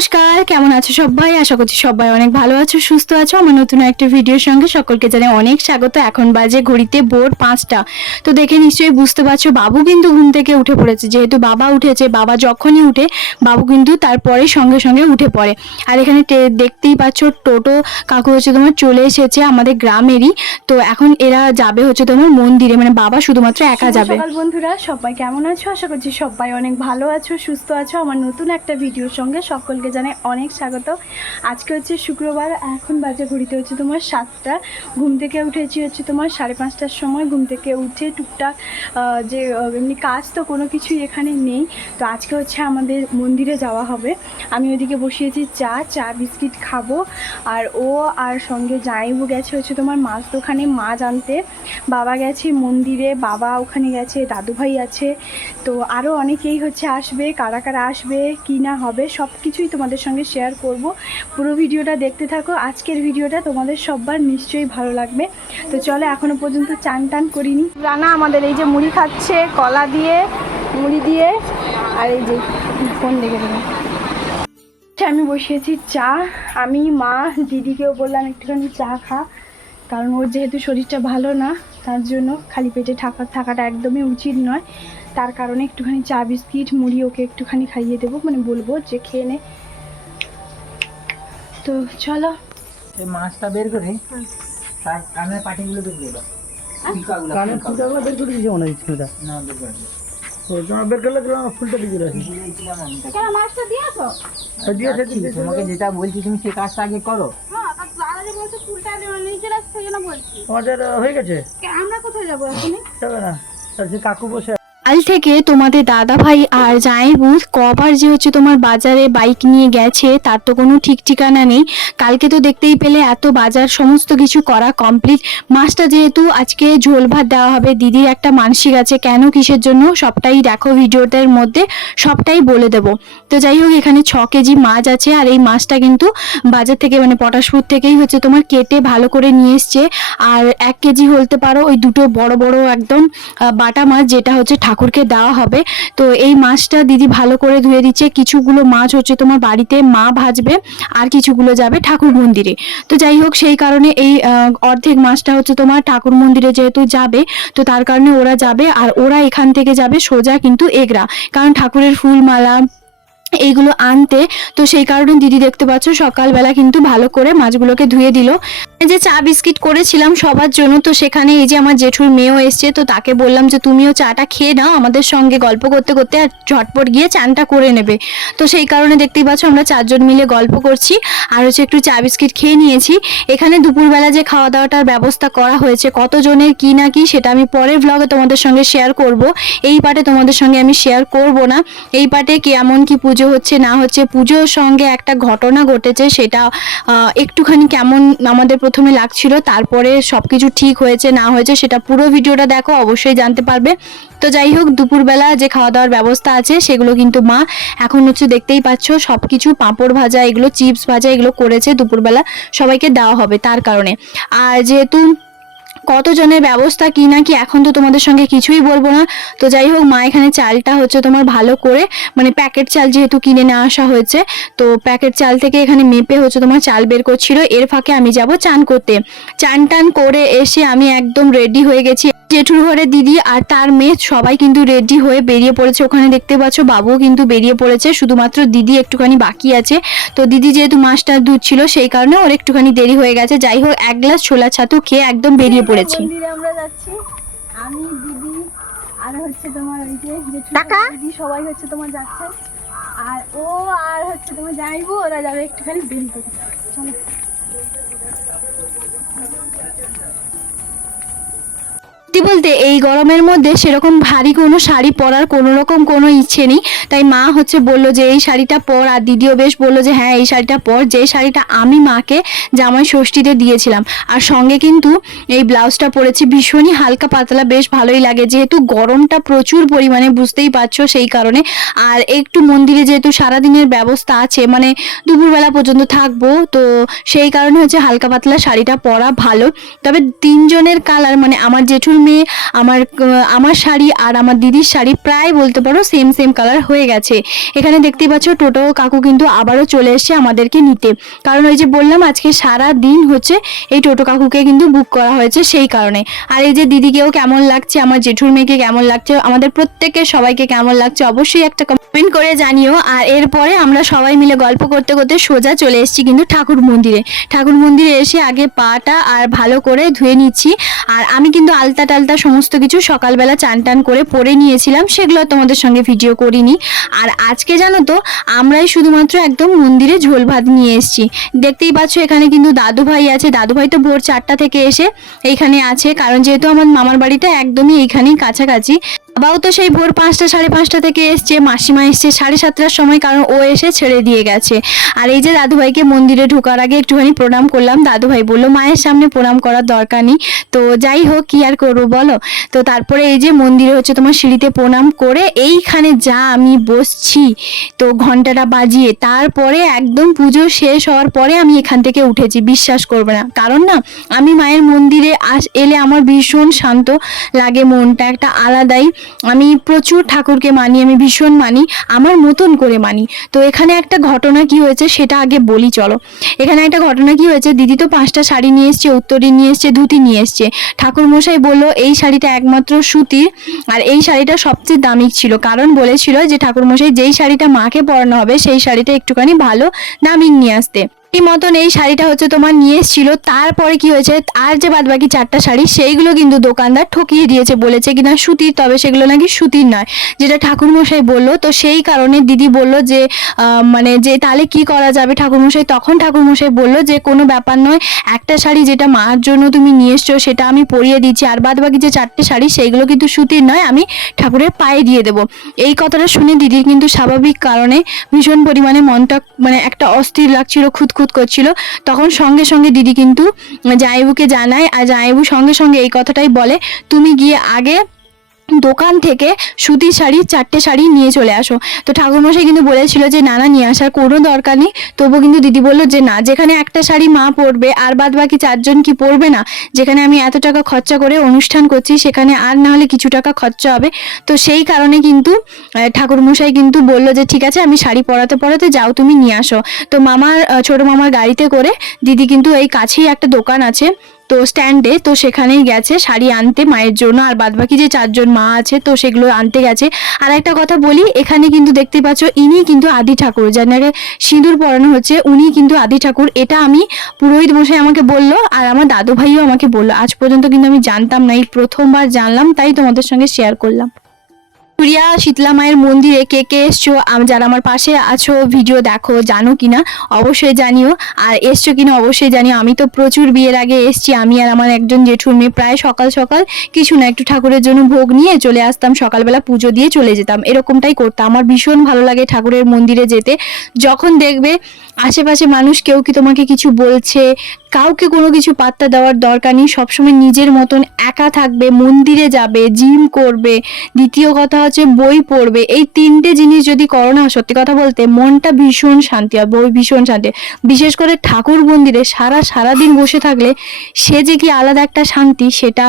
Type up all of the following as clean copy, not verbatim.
নমস্কার, কেমন আছো সবাই? আশা করছি সবাই অনেক ভালো আছো, সুস্থ আছো। আমার নতুন একটা ভিডিওর সঙ্গে সকলকে জানাই অনেক স্বাগত। এখন বাজে ঘড়িতে ভোর 5টা। তো দেখে নিশ্চয়ই বুঝতে পারছো বাবু কিন্তু ঘুম থেকে উঠে পড়েছে। যেহেতু বাবা উঠেছে, বাবা যখনই উঠে বাবু কিন্তু তারপরে সঙ্গে সঙ্গে উঠে পড়ে। আর এখানে দেখতেই পাচ্ছ টোটো কাকু হচ্ছে তোমার চলে এসেছে আমাদের গ্রামেরই। তো এখন এরা যাবে হচ্ছে তোমার মন্দিরে, মানে বাবা শুধুমাত্র একা যাবে। সকাল বন্ধুরা, সবাই কেমন আছো? আশা করছি সবাই অনেক ভালো আছো, সুস্থ আছো। আমার নতুন একটা ভিডিওর সঙ্গে সকলকে জানাই অনেক স্বাগত। আজকে হচ্ছে শুক্রবার, এখন বাজে ঘড়িতে হচ্ছে তোমার 7টা। ঘুম থেকে উঠেছি হচ্ছে তোমার 5:30টার সময়। ঘুম থেকে উঠে টুকটাক যে এমনি কাজ তো কোনো কিছুই এখানে নেই। তো আজকে হচ্ছে আমাদের মন্দিরে যাওয়া হবে। আমি ওইদিকে বসিয়েছি চা বিস্কিট খাবো। আর ও আর সঙ্গে জামাইবু গেছে হচ্ছে তোমার মাছ দোকানে মাছ আনতে। বাবা গেছে মন্দিরে, বাবা ওখানে গেছে, দাদুভাই আছে। তো আরও অনেকেই হচ্ছে আসবে। কারা কারা আসবে কি না হবে সব কিছুই তোমাদের সঙ্গে শেয়ার করব। পুরো ভিডিওটা দেখতে থাকো। আজকের ভিডিওটা তোমাদের সবার নিশ্চয়ই ভালো লাগবে। তো চলো, এখনও পর্যন্ত চান টান করিনি। রানা আমাদের এই যে মুড়ি খাচ্ছে, কলা দিয়ে, মুড়ি দিয়ে। আর এই যে ফোন দেখে দেবেন। আমি বসিয়েছি চা। আমি, মা, দিদিকেও বললাম একটুখানি চা খা, কারণ ওর যেহেতু শরীরটা ভালো না, তার জন্য খালি পেটে থাকাটা একদমই উচিত নয়। তার কারণে একটুখানি চা বিস্কিট মুড়ি ওকে একটুখানি খাইয়ে দেবো, মানে বলবো যে খেয়ে নে। তো চলো, এই মাছটা বের করে তার কানের পাটিগুলো বের করে দাও। কানের ফুলটাগুলো বের করে দিয়েছে মনে হচ্ছে ওটা। না বের করে দিও। ও তোমার বের করলে দিলাম, ফুলটা দিয়ে রাখি। কেন মাছটা দিয়েছো? দিয়েছে তোমাকে যেটা বলছি তুমি সেই কাজটা আগে করো। হ্যাঁ, তা দাদা যে বলছে ফুলটা নিচে রাখতে, সেই জন্য বলছি। তোমাদের হয়ে গেছে? আমরা কোথায় যাবো এখন? যাবে না, তার যে কাকু বসে। কাল থেকে তোমাদের দাদা ভাই আর জামাইবু কবার যে হচ্ছে তোমার বাজারে বাইক নিয়ে গেছে তার তো কোনো ঠিক ঠিকানা নেই। কালকে তো দেখতেই পেলে এত বাজার সমস্ত কিছু করা কমপ্লিট। মাছটা যেহেতু আজকে ঝোল ভাত দেওয়া হবে, দিদির একটা মানসিক আছে, কেন কিসের জন্য সবটাই দেখো ভিডিওটার মধ্যে, সবটাই বলে দেব। তো যাই হোক, এখানে 6 কেজি মাছ আছে। আর এই মাছটা কিন্তু বাজার থেকে মানে পটাশপুর থেকেই হচ্ছে তোমার কেটে ভালো করে নিয়ে এসছে। আর 1 কেজি বলতে পারো ওই দুটো বড় বড় একদম বাটা মাছ, যেটা হচ্ছে ঠাকুরকে দেওয়া হবে। তো এই মাছটা দিদি ভালো করে ধুয়ে দিচ্ছে। কিছুগুলো মাছ হচ্ছে তোমার বাড়িতে মা ভাজবে, আর কিছুগুলো যাবে ঠাকুর মন্দিরে। তো যাই হোক, সেই কারণে এই অর্ধেক মাছটা হচ্ছে তোমার ঠাকুর মন্দিরে যেহেতু যাবে, তো তার কারণে ওরা যাবে। আর ওরা এখান থেকে যাবে সোজা কিন্তু এগরা, কারণ ঠাকুরের ফুলমালা এইগুলো আনতে। তো সেই কারণে দিদি দেখতে পাচ্ছ সকালবেলা কিন্তু ভালো করে মাছগুলোকে ধুয়ে দিল। এই যে চা বিস্কিট করেছিলাম সবার জন্য, তো সেখানে এই যে আমার জেঠুর মেয়েও এসছে, তো তাকে বললাম যে তুমিও চাটা খেয়ে নাও আমাদের সঙ্গে, গল্প করতে করতে আর ঝটপট গিয়ে চানটা করে নেবে। তো সেই কারণে দেখতেই পাচ্ছ আমরা 4 জন মিলে গল্প করছি আর হচ্ছে একটু চা বিস্কিট খেয়ে নিয়েছি। এখানে দুপুরবেলা যে খাওয়া দাওয়াটার ব্যবস্থা করা হয়েছে, কতজনের কি না কি সেটা আমি পরের ব্লগে তোমাদের সঙ্গে শেয়ার করব। এই পার্টে তোমাদের সঙ্গে আমি শেয়ার করব না। এই পার্টে কেমন কি পুজো হচ্ছে না হচ্ছে, পুজোর সঙ্গে একটা ঘটনা ঘটেছে, সেটা একটুখানি কেমন আমাদের প্রথমে লাগছিল, তারপরে সবকিছু ঠিক হয়েছে না হয়েছে সেটা পুরো ভিডিওটা দেখো, অবশ্যই জানতে পারবে। তো যাই হোক, দুপুরবেলা যে খাওয়া দাওয়ার ব্যবস্থা আছে সেগুলো কিন্তু মা এখন হচ্ছে দেখতেই পাচ্ছ সবকিছু, পাঁপড় ভাজা এগুলো, চিপস ভাজা এগুলো করেছে, দুপুরবেলা সবাইকে দেওয়া হবে তার কারণে। আর যেহেতু কতজনের ব্যবস্থা কি না কি এখন তো তোমাদের সঙ্গে কিছুই বলবো না। তো যাই হোক, মা এখানে চালটা হচ্ছে তোমার ভালো করে, মানে প্যাকেট চাল যেহেতু কিনে নিয়ে আসা হয়েছে, তো প্যাকেট চাল থেকে এখানে মেপে হচ্ছে তোমার চাল বের করছিল। এর ফাঁকে আমি যাব চান করতে। চান টান করে এসে আমি একদম রেডি হয়ে গেছি। জেঠুর ঘরে দিদি আর তার মেয়ে সবাই কিন্তু রেডি হয়ে বেরিয়ে পড়েছে। ওখানে দেখতে পাচ্ছ বাবুও কিন্তু বেরিয়ে পড়েছে, শুধুমাত্র দিদি একটুখানি বাকি আছে। তো দিদি যেহেতু মাছটা ধুচ্ছিল সেই কারণে ওর একটুখানি দেরি হয়ে গেছে। যাই হোক, 1 গ্লাস ছোলা ছাতু খেয়ে একদম বেরিয়ে পড়েছি। মন্দিরে আমরা যাচ্ছি, আমি, দিদি আর হচ্ছে তোমার ওই যে দিদি, সবাই হচ্ছে তোমার যাচ্ছে। আর ও আর হচ্ছে তোমার যাইবো, ওরা যাবে একটুখানি দেরি করে। চলো। বলতে এই গরমের মধ্যে সেরকম ভারী কোনো শাড়ি পরার কোনো রকম কোনো ইচ্ছে নেই, তাই মা হচ্ছে বলল যে এই শাড়িটা পর, আর দিদিও বেশ বললো যে হ্যাঁ এই শাড়িটা পর, যে শাড়িটা আমি মাকে জামাই ষষ্ঠীতে দিয়েছিলাম। আর সঙ্গে কিন্তু এই ব্লাউজটা পরেছি, ভীষণই হালকা পাতলা, বেশ ভালোই লাগে, যেহেতু গরমটা প্রচুর পরিমাণে বুঝতেই পারছো সেই কারণে। আর একটু মন্দিরে যেহেতু সারাদিনের ব্যবস্থা আছে, মানে দুপুরবেলা পর্যন্ত থাকবো, তো সেই কারণে হচ্ছে হালকা পাতলা শাড়িটা পরা ভালো। তবে 3 জনের কালার, মানে আমার জেঠুর টাইমে আমার শাড়ি আর আমার দিদির শাড়ি প্রায় বলতে পারো সেম সেম কালার হয়ে গেছে। এখানে দেখতেই পাচ্ছ টোটো কাকু কিন্তু আবারও চলে এসছে আমাদেরকে নিতে, কারণ ওই যে বললাম আজকে সারা দিন হচ্ছে এই টোটো কাকুকে কিন্তু বুক করা হয়েছে সেই কারণে। আর এই যে দিদিকেও কেমন লাগছে, আমার জেঠুর মেয়েকে কেমন লাগছে, আমাদের প্রত্যেকের সবাইকে কেমন লাগছে অবশ্যই একটা কমেন্ট করে জানিও। আর এরপরে আমরা সবাই মিলে গল্প করতে করতে সোজা চলে এসেছি কিন্তু ঠাকুর মন্দিরে এসে আগে পাটা আর ভালো করে ধুয়ে নিচ্ছি। আর আমি কিন্তু আলতা টালতা সমস্ত কিছু সকালবেলা চান টান করে পরে নিয়েছিলাম, সেগুলো তোমাদের সঙ্গে ভিডিও করিনি। আর আজকে জানো তো আমরাই শুধুমাত্র একদম মন্দিরে ঝোল ভাত নিয়ে এসেছি। দেখতেই পাচ্ছ এখানে কিন্তু দাদু ভাই আছে, দাদু ভাই তো ভোর 4টা থেকে এসে এইখানে আছে, কারণ যেহেতু আমার মামার বাড়িটা একদমই এইখানেই কাছাকাছি। বাবাও তো সেই ভোর 5টা 5:30 থেকে এসছে, মাসিমা এসছে 7:30টার সময়, কারণ ও এসে ছেড়ে দিয়ে গেছে। আর এই যে দাদুভাইকে মন্দিরে ঢোকার আগে একটুখানি প্রণাম করলাম, দাদুভাই বললো মায়ের সামনে প্রণাম করার দরকার নেই, তো যাই হোক কি আর করবো বলো। তো তারপরে এই যে মন্দিরে হচ্ছে তোমার সিঁড়িতে প্রণাম করে এইখানে যা আমি বসছি, তো ঘন্টাটা বাজিয়ে তারপরে একদম পুজো শেষ হওয়ার পরে আমি এখান থেকে উঠেছি, বিশ্বাস করবে না। কারণ না আমি মায়ের মন্দিরে এলে আমার ভীষণ শান্ত লাগে, মনটা একটা আলাদাই। আমি প্রচুর ঠাকুরকে মানি, আমি ভীষণ মানি, আমার মতন করে মানি। তো এখানে একটা ঘটনা কি হয়েছে সেটা আগে বলি চলো। এখানে একটা ঘটনা কি হয়েছে, দিদি তো 5টা শাড়ি নিয়ে এসছে, উত্তরী নিয়ে এসছে, ধুতি নিয়ে এসছে। ঠাকুর মশাই বললো এই শাড়িটা একমাত্র সুতির, আর এই শাড়িটা সবচেয়ে দামি ছিল, কারণ বলেছিল যে ঠাকুর মশাই যেই শাড়িটা মাকে পরানো হবে সেই শাড়িটা একটুখানি ভালো দামি নিয়ে আসতে। এই মতন এই শাড়িটা হচ্ছে তোমার নিয়ে এসেছিল। তারপরে কি হয়েছে, আর যে বাদ বাকি 4টা শাড়ি সেইগুলো কিন্তু দোকানদার ঠকিয়ে দিয়েছে, বলেছে কিনা সুতির, তবে সেগুলো নাকি সুতির নয়, যেটা ঠাকুরমশাই বললো। তো সেই কারণে দিদি বলল যে মানে যে তাহলে কি করা যাবে ঠাকুরমশাই, তখন ঠাকুরমশাই বলল যে কোনো ব্যাপার নয়, একটা শাড়ি যেটা মার জন্য তুমি নিয়ে এসছো সেটা আমি পরিয়ে দিচ্ছি, আর বাদ বাকি যে 4টে শাড়ি সেইগুলো কিন্তু সুতির নয়, আমি ঠাকুরের পায়ে দিয়ে দেবো। এই কথাটা শুনে দিদির কিন্তু স্বাভাবিক কারণে ভীষণ পরিমাণে মনটা মানে একটা অস্থির লাগছিল, খুঁতখুত করছিল। তখন সঙ্গে সঙ্গে দিদি কিন্তু জামাইবাবুকে জানায়, আর জামাইবাবু সঙ্গে সঙ্গে এই কথাটাই বলে তুমি গিয়ে আগে দোকান থেকে সুতির শাড়ি 4টে শাড়ি নিয়ে চলে আসো। তো ঠাকুরমশাই কিন্তু বলেছিল যে না নিয়ে আসার কোনো দরকার নেই, তবুও কিন্তু দিদি বললো যে না, যেখানে একটা শাড়ি মা পরবে আর বাদ বাকি 4জন কি পরবে না, যেখানে আমি এত টাকা খরচা করে অনুষ্ঠান করছি সেখানে আর না হলে কিছু টাকা খরচা হবে। তো সেই কারণে কিন্তু ঠাকুরমশাই কিন্তু বললো যে ঠিক আছে আমি শাড়ি পরাতে পরাতে যাও তুমি নিয়ে আসো। তো ছোট মামার গাড়িতে করে দিদি কিন্তু এই কাছেই একটা দোকান আছে তো স্ট্যান্ডে, তো সেখানেই গেছে শাড়ি আনতে মায়ের জন্য, আর বাদবাকি যে 4জন মা আছে তো সেগুলো আনতে গেছে। আর একটা কথা বলি, এখানে কিন্তু দেখতে পাচ্ছ ইনি কিন্তু আদি ঠাকুর, যাকে সিঁদুর পরানো হচ্ছে উনি কিন্তু আদি ঠাকুর। এটা আমি পুরোহিত মশাই আমাকে বললো, আর আমার দাদু ভাইও আমাকে বললো, আজ পর্যন্ত কিন্তু আমি জানতাম না, এই প্রথমবার জানলাম, তাই তোমাদের সঙ্গে শেয়ার করলাম। প্রিয়া শীতলা মায়ের মন্দিরে কে কে এসছো, যারা আমার পাশে আছো ভিডিও দেখো, জানো কিনা অবশ্যই জানিও, আর এসছো কিনা অবশ্যই জানিও। আমি তো প্রচুর বিয়ের আগে এসছি, আমি আর আমার একজন জেঠুর মেয়ে প্রায় সকাল সকাল কিছু না একটু ঠাকুরের জন্য ভোগ নিয়ে চলে আসতাম, সকালবেলা পুজো দিয়ে চলে যেতাম, এরকমটাই করতাম। আমার ভীষণ ভালো লাগে ঠাকুরের মন্দিরে যেতে। যখন দেখবে আশেপাশে মানুষ কেউ কি তোমাকে কিছু বলছে, কাউকে কোনো কিছু পাত্তা দেওয়ার দরকার নেই, সবসময় নিজের মতন একা থাকবে, মন্দিরে যাবে, জিম করবে, দ্বিতীয় কথা হচ্ছে বই পড়বে, এই 3টে জিনিস যদি করো না, সত্যি কথা বলতে মনটা ভীষণ শান্তি হয়, ভীষণ শান্তি। বিশেষ করে ঠাকুর মন্দিরে সারাদিন বসে থাকলে সে যে কি আলাদা একটা শান্তি, সেটা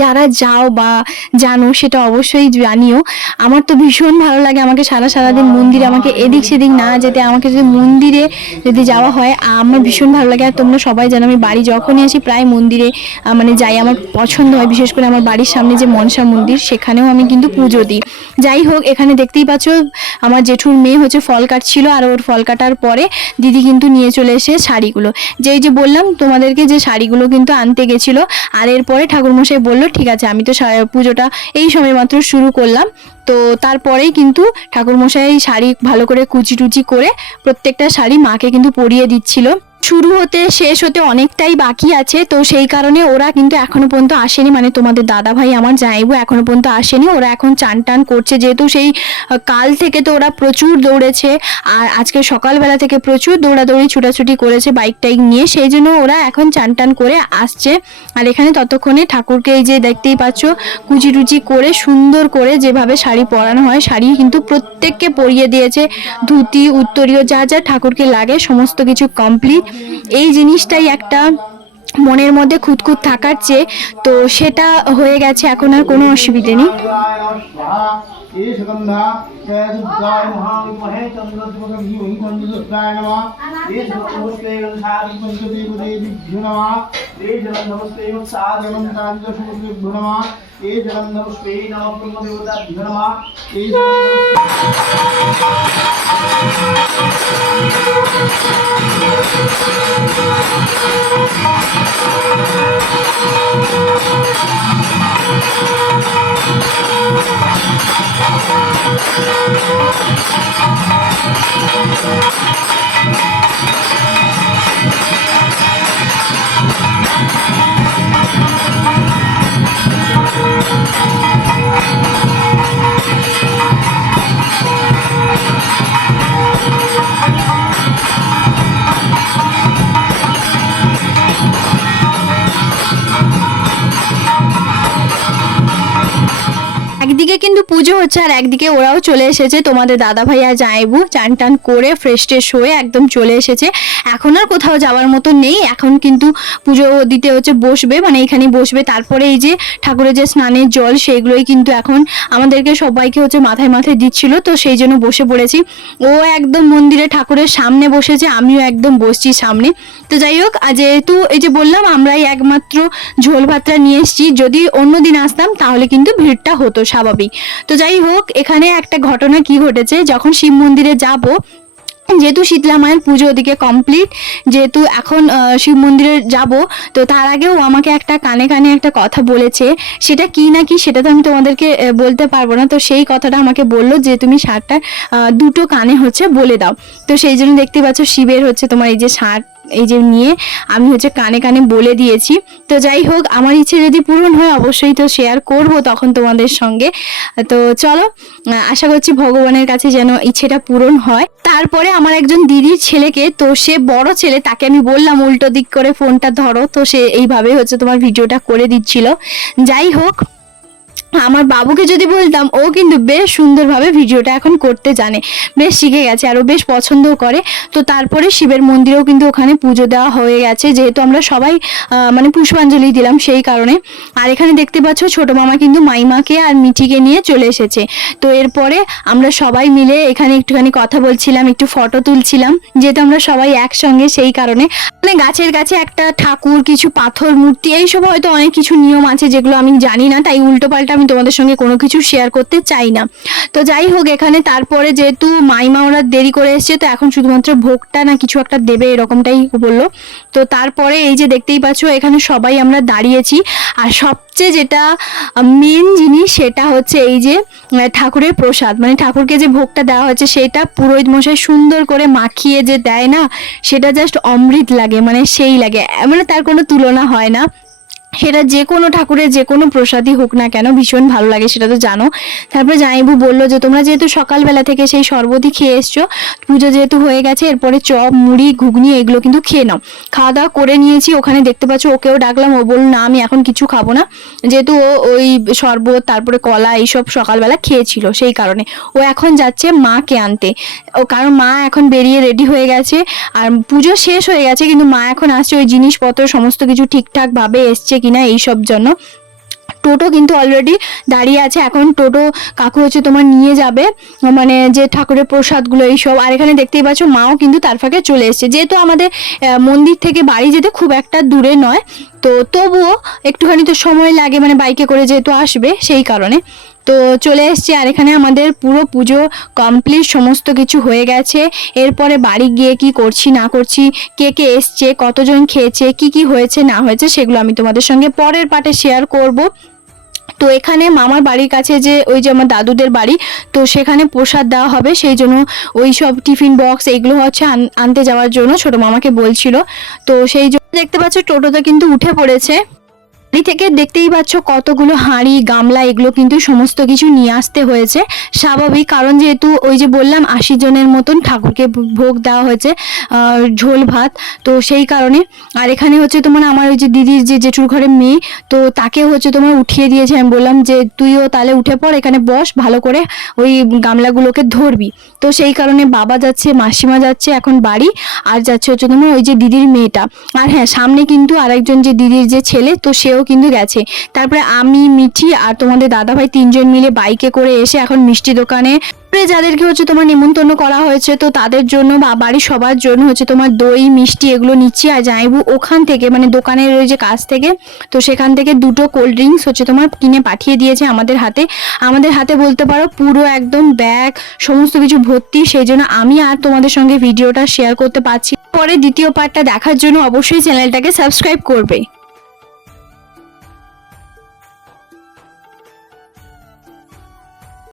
যারা যাও বা জানো সেটা অবশ্যই জানিও। আমার তো ভীষণ ভালো লাগে, আমাকে সারাদিন মন্দিরে আমাকে এদিক সেদিক না যেতে, আমাকে যদি মন্দিরে যদি যাওয়া হয় আমার ভীষণ ভালো লাগে। আর তোমরা সবাই জানো আমি বাড়ি যখনই আসি প্রায় মন্দিরে মানে যাই, আমার পছন্দ হয়। বিশেষ করে আমার বাড়ির সামনে যে মনসা মন্দির, সেখানেও আমি কিন্তু পুজো দিই। যাই হোক, এখানে দেখতেই পাচ্ছ আমার জেঠুর মেয়ে হচ্ছে ফল কাটছিল, আর ওর ফল কাটার পরে দিদি কিন্তু নিয়ে চলে এসে শাড়িগুলো, যে বললাম তোমাদেরকে যে শাড়িগুলো কিন্তু আনতে গেছিলো। আর এরপরে ঠাকুরমশাই বললো ঠিক আছে, আমি তো পুজোটা এই সময় মাত্র শুরু করলাম, তো তারপরেই কিন্তু ঠাকুরমশাই শাড়ি ভালো করে কুচি টুচি করে প্রত্যেকটা শাড়ি মাকে কিন্তু পরিয়ে দিচ্ছিল। শুরু হতে শেষ হতে অনেকটাই বাকি আছে, তো সেই কারণে ওরা কিন্তু এখনো পর্যন্ত আসেনি, মানে তোমাদের দাদা ভাই আমার জামাইবু এখনো পর্যন্ত আসেনি। ওরা এখন চান টান করছে, যেহেতু সেই কাল থেকে তো ওরা প্রচুর দৌড়েছে, আর আজকে সকালবেলা থেকে প্রচুর দৌড়াদৌড়ি ছুটাছুটি করেছে বাইক টাইক নিয়ে, সেই জন্য ওরা এখন চান টান করে আসছে। আর এখানে ততক্ষণে ঠাকুরকে এই যে দেখতেই পাচ্ছ কুচি টুচি করে সুন্দর করে যেভাবে শাড়ি পরানো হয়, শাড়ি কিন্তু প্রত্যেককে পরিয়ে দিয়েছে, ধুতি উত্তরীয় যা যা ঠাকুরকে লাগে সমস্ত কিছু কমপ্লিট। এই জিনিসটাই একটা মনের মধ্যে খুঁতখুত থাকার চেয়ে, তো সেটা হয়ে গেছে, এখন আর কোনো অসুবিধে নেই। একদিকে কিন্তু পুজো হচ্ছে আর একদিকে ওরাও চলে এসেছে, তোমাদের দাদা ভাই আর জামাইবু চান টান করে ফ্রেশ ট্রেশ হয়ে একদম চলে এসেছে। এখন আর কোথাও যাওয়ার মতো নেই, এখন কিন্তু পুজো দিতে হচ্ছে বসবে, মানে এখানেই বসবে। তারপরে এই যে ঠাকুরের যে স্নানের জল সেইগুলোই কিন্তু এখন আমাদেরকে সবাইকে হচ্ছে মাথায় মাথায় দিচ্ছিল, তো সেই জন্য বসে পড়েছি। ও একদম মন্দিরে ঠাকুরের সামনে বসেছে, আমিও একদম বসছি সামনে। তো যাই হোক, যেহেতু এই যে বললাম আমরাই একমাত্র ঝোল ভাতটা নিয়ে এসেছি, যদি অন্য দিন আসতাম তাহলে কিন্তু ভিড়টা হতো স্বাভাবিক। তো যাই হোক, এখানে একটা ঘটনা কি ঘটেছে, যখন শিব মন্দিরে যাব, যেহেতু শীতলা মায়ের পুজো ওদিকে কমপ্লিট, যেহেতু এখন শিব মন্দিরে যাব, তো তার আগেও আমাকে একটা কানে কানে একটা কথা বলেছে, সেটা কি না কি সেটা তো আমি তোমাদেরকে বলতে পারবো না। তো সেই কথাটা আমাকে বললো যে তুমি ষাঁড়টার দুটো কানে হচ্ছে বলে দাও। তো সেই জন্য দেখতে পাচ্ছ শিবের হচ্ছে তোমার এই যে ষাঁড় এই যে নিয়ে আমি হচ্ছে কানে কানে বলে দিয়েছি। তো যাই হোক, আমার ইচ্ছে যদি পূরণ হয় অবশ্যই তো শেয়ার করব তখন তোমাদের সঙ্গে। তো চলো, আশা করছি ভগবানের কাছে যেন ইচ্ছেটা পূরণ হয়। তারপরে আমার একজন দিদির ছেলেকে, তো সে বড় ছেলে, তাকে আমি বললাম উল্টো দিক করে ফোনটা ধরো, তো সে এইভাবে হচ্ছে তোমার ভিডিওটা করে দিচ্ছিল। যাই হোক, আমার বাবুকে যদি বলতাম, ও কিন্তু বেশ সুন্দরভাবে ভিডিওটা এখন করতে জানে, বেশ শিখে গেছে আর ও বেশ পছন্দও করে। তো তারপরে শিবের মন্দিরেও কিন্তু ওখানে পুজো দেওয়া হয়ে গেছে, যেহেতু আমরা সবাই মানে পুষ্পাঞ্জলি দিলাম সেই কারণে। আর এখানে দেখতে পাচ্ছ ছোট মামা কিন্তু মাইমাকে আর মিঠিকে নিয়ে চলে এসেছে। তো এরপরে আমরা সবাই মিলে এখানে একটুখানি কথা বলছিলাম, একটু ফটো তুলছিলাম, যেহেতু আমরা সবাই একসঙ্গে সেই কারণে। মানে গাছের কাছে একটা ঠাকুর, কিছু পাথর, মূর্তি, এইসব হয়তো অনেক কিছু নিয়ম আছে যেগুলো আমি জানি না, তাই উল্টো পাল্টা আমি তোমাদের সঙ্গে কোনো কিছু শেয়ার করতে চাই না। তো যাই হোক, এখানে তারপরে যেহেতু মাইমা ওরা দেরি করে এসছে, তো এখন শুধুমাত্র ভোগটা না কিছু একটা দেবে এরকমটাই বললো। তো তারপরে এই যে দেখতেই পাচ্ছ এখানে সবাই আমরা দাঁড়িয়েছি, আর সবচেয়ে যেটা মেন জিনিস সেটা হচ্ছে এই যে ঠাকুরের প্রসাদ, মানে ঠাকুরকে যে ভোগটা দেওয়া হচ্ছে সেটা পুরোহিত মশাই সুন্দর করে মাখিয়ে যে দেয় না, সেটা জাস্ট অমৃত লাগে, মানে সেই লাগে, মানে তার কোনো তুলনা হয় না। সেটা যে কোনো ঠাকুরের যে কোনো প্রসাদই হোক না কেন ভীষণ ভালো লাগে, সেটা তো জানো। তারপরে জামাইবু বললো যে তোমরা যেহেতু সকালবেলা থেকে সেই শরবতই খেয়ে এসছো, পুজো যেহেতু হয়ে গেছে, এরপরে চপ, মুড়ি, ঘুগনি এগুলো কিন্তু খেয়ে নাও। খাওয়া দাওয়া করে নিয়েছি, ওখানে দেখতে পাচ্ছ ওকেও ডাকলাম, ও বলল না আমি এখন কিছু খাবো না, যেহেতু ও ওই শরবত তারপরে কলা এইসব সকালবেলা খেয়েছিল সেই কারণে। ও এখন যাচ্ছে মাকে আনতে, ও কারণ মা এখন বেরিয়ে রেডি হয়ে গেছে, আর পুজো শেষ হয়ে গেছে কিন্তু মা এখন আসছে ওই জিনিসপত্র সমস্ত কিছু ঠিকঠাকভাবে এসছে কিনা এইসব জন্য। টোটো কিন্তু অলরেডি দাঁড়িয়ে আছে, এখন টোটো কাকু হচ্ছে তোমার নিয়ে যাবে, মানে যে ঠাকুরের প্রসাদগুলো এইসব। আর এখানে দেখতেই পাচ্ছ মাও কিন্তু তার ফাঁকে চলে এসছে, যেহেতু আমাদের মন্দির থেকে বাড়ি যেতে খুব একটা দূরে নয়, তো তবুও একটুখানি তো সময় লাগে, মানে বাইকে করে যেহেতু আসবে সেই কারণে। তো চলে এসছে, আর এখানে আমাদের পুরো পুজো কমপ্লিট, সমস্ত কিছু হয়ে গেছে। এরপরে বাড়ি গিয়ে কি করছি না করছি, কে কে এসছে, কতজন খেয়েছে, কি কি হয়েছে না হয়েছে, সেগুলো আমি তোমাদের সঙ্গে পরের পার্টে শেয়ার করব। তো এখানে মামার বাড়ির কাছে যে ওই যে আমার দাদুদের বাড়ি, তো সেখানে প্রসাদ দেওয়া হবে, সেই জন্য ওই সব টিফিন বক্স এইগুলো হচ্ছে আনতে যাওয়ার জন্য ছোট মামাকে বলছিল। তো সেই জন্য দেখতে পাচ্ছ টোটোতে কিন্তু উঠে পড়েছে। বাড়ি থেকে দেখতেই পাচ্ছ কতগুলো হাঁড়ি গামলা এগুলো কিন্তু সমস্ত কিছু নিয়ে আসতে হয়েছে, স্বাভাবিক, কারণ যেহেতু ওই যে বললাম 80 জনের মতন ঠাকুরকে ভোগ দেওয়া হয়েছে, ঝোল ভাত, তো সেই কারণে। আর এখানে হচ্ছে তোমার আমার ওই যে দিদির যে জেঠুর ঘরের মেয়ে, তো তাকে হচ্ছে তোমার উঠিয়ে দিয়েছে। আমি বললাম যে তুইও তাহলে উঠে পড়, এখানে বস, ভালো করে ওই গামলাগুলোকে ধরবি। তো সেই কারণে বাবা যাচ্ছে, মাসিমা যাচ্ছে এখন বাড়ি, আর যাচ্ছে হচ্ছে তোমার ওই যে দিদির মেয়েটা। আর হ্যাঁ, সামনে কিন্তু আরেকজন যে দিদির যে ছেলে, তো সেও কিন্তু গেছে। তারপরে আমি, মিঠি আর তোমাদের দাদাভাই 3 জন মিলে বাইকে করে এসে এখন মিষ্টি দোকানে যাদেরকে হচ্ছে তোমার নিমন্ত্রণ করা হয়েছে, তো তাদের জন্য বা বাড়ির সবার জন্য হচ্ছে তোমার দই মিষ্টি এগুলো নিচ্ছি। আর জামাইবু ওখান থেকে মানে দোকানের ওই যে কাছ থেকে, তো সেখান থেকে 2টো কোল্ড ড্রিঙ্কস হচ্ছে তোমার কিনে পাঠিয়ে দিয়েছে আমাদের হাতে বলতে পারো পুরো একদম ব্যাগ সমস্ত কিছু ভর্তি। সেই জন্য আমি আর তোমাদের সঙ্গে ভিডিওটা শেয়ার করতে পারছি। পরে দ্বিতীয় পার্টটা দেখার জন্য অবশ্যই চ্যানেলটাকে সাবস্ক্রাইব করবে।